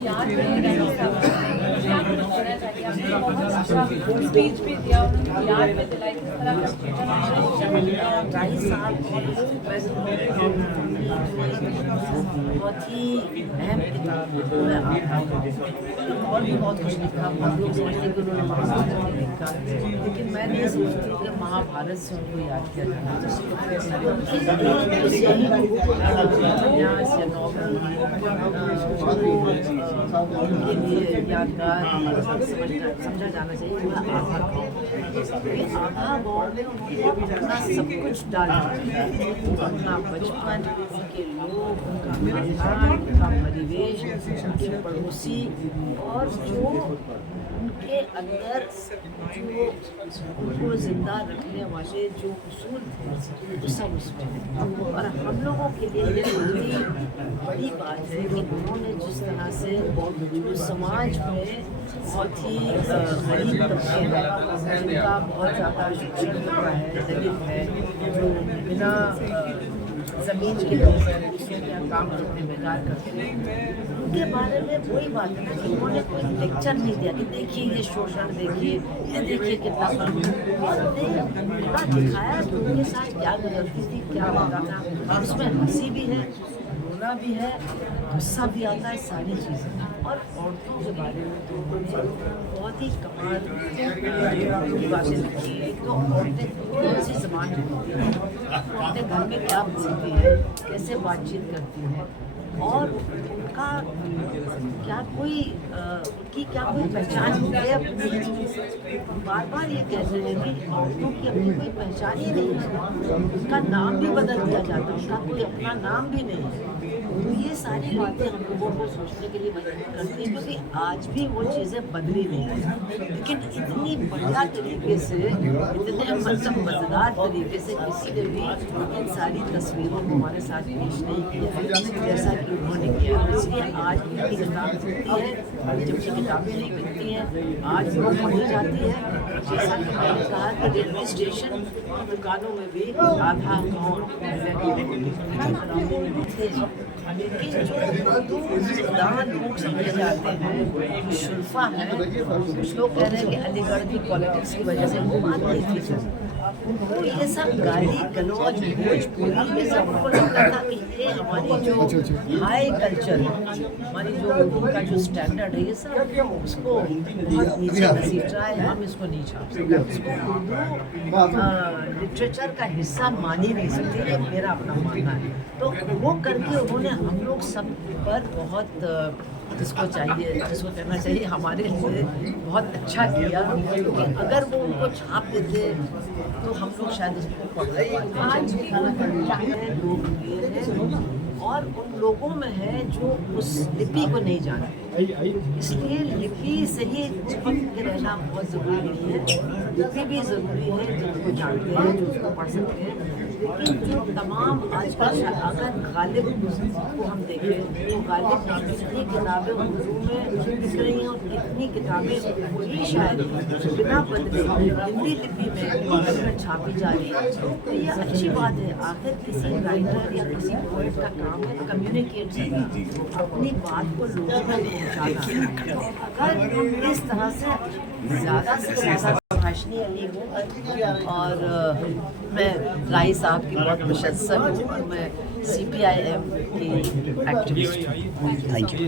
याद नहीं क्या कुछ होना चाहिए। आपने बहुत अच्छा स्पीच भी दिया, उन्होंने याद में दिलाई किस तरह राई साहब बहुत ही अहम किताब है। और भी बहुत कुछ लिखा, बहुत लोग समझते हैं कि उन्होंने महाभारत नहीं लिखा, लेकिन मैं नहीं समझती कि महाभारत से उनको याद किया जाना उपन्यास या नॉवल उनके लिए यादगार समझा जाना चाहिए। वह आभा गाँव, ये आभा गाँव में उन्होंने अपना सब कुछ डाल दिया, अपना बचपन, उनके लोग, उनका खानदान, उनका परिवेश, उनके पड़ोसी, और जो उनके अंदर जो उनको जिंदा रखने वाले जो उसूल थे वो सब उसमें है। और हम लोगों के लिए ये बड़ी बड़ी बात है कि उन्होंने जिस तरह से जो समाज में बहुत ही गरीब तबके हैं, जिनका बहुत ज़्यादा शिक्षण होता है, दलित है, जो बिना ज़मीन के लोग हैं, दूसरों के यहाँ काम करते बेकार करते हैं, उनके बारे में वही बात है ना कि उन्होंने कोई लेक्चर नहीं दिया कि देखिए ये शोषण, देखिए ये, देखिए कितना पूरा दिखाया कि उनके साथ क्या गुजरती थी, क्या होता था। उसमें हंसी भी है, रोना भी है, गुस्सा भी आता है, सारी चीज़ें। और औरतों के बारे में तो उन्होंने बहुत ही कमाल की बातें लिखी है। तो औरतें कौन सी ज़बान बोलती हैं, औरतें घर में क्या बोलती हैं, कैसे बातचीत करती हैं, और उनका क्या कोई उनकी क्या कोई पहचान है अपनी। बार बार ये कह रहे हैं कि औरतों की अपनी कोई पहचान ही नहीं है, उनका नाम भी बदल दिया जाता है, उनका कोई अपना नाम भी नहीं है। तो ये सारी बातें हम लोगों को सोचने के लिए मजबूर करती हैं, क्योंकि आज भी वो चीज़ें बदली नहीं हैं, लेकिन इतनी बढ़िया तरीके से, इतने मतलब मज़ेदार तरीके से किसी ने भी इन सारी तस्वीरों को हमारे साथ पेश नहीं किया जैसा कि उन्होंने किया। इसलिए आज उनकी किताब मिलती है, जबकि किताबें नहीं मिलती हैं, आज वो पढ़ी जाती है। जैसा कि मैंने कहा कि रेलवे स्टेशन दुकानों में भी आधा गाँव लेकिन जो लोग समझे जाते हैं, जो शुल्फा है, कुछ लोग कह रहे हैं कि अलीगढ़ की पॉलिटिक्स की वजह से वो बात नहीं थी, उनको ये सब गाली गलौज भोजपुरी ये सब उनको लगता था कि ये हमारी जो हाई कल्चर है, हमारी जो उनका जो स्टैंडर्ड है, ये सब उसको बहुत नीचे घसीट रहा है, हम इसको नहीं छाप सकते, इसको उर्दू लिटरेचर का हिस्सा मान ही नहीं सकते, ये मेरा अपना मानना है। तो वो करके उन्होंने हम लोग सब पर बहुत जिसको कहना चाहिए हमारे लिए बहुत अच्छा किया, क्योंकि अगर वो उनको छाप देते तो हम लोग शायद उसको पढ़ पाते। आज भी लोग हैं और उन लोगों में है जो उस लिपि को नहीं जानते, इसलिए लिपि से ही चिपक के रहना बहुत ज़रूरी नहीं है। लिपि भी ज़रूरी है जिनको जानते हैं, जो उसको पढ़ सकते हैं। लेकिन जो तमाम आजकल अगर गालिब को हम देखें तो गालिब की कितनी किताबें उर्दू में लिख रही हैं, और कितनी किताबें वही शायद बिना बदले हिंदी लिपि में छापी जा रही है। तो ये अच्छी बात है। आखिर किसी राइटर या किसी पोएट का काम है कम्युनिकेट करना, अपनी बात को लोगों तक पहुँचाना। अगर इस तरह से ज़्यादा से ज़्यादा भाषणी अली हूँ, और मैं राई साहब की बहुत प्रशंसक हूँ, और मैं CPIM की एक्टिविस्ट हूँ। Thank you.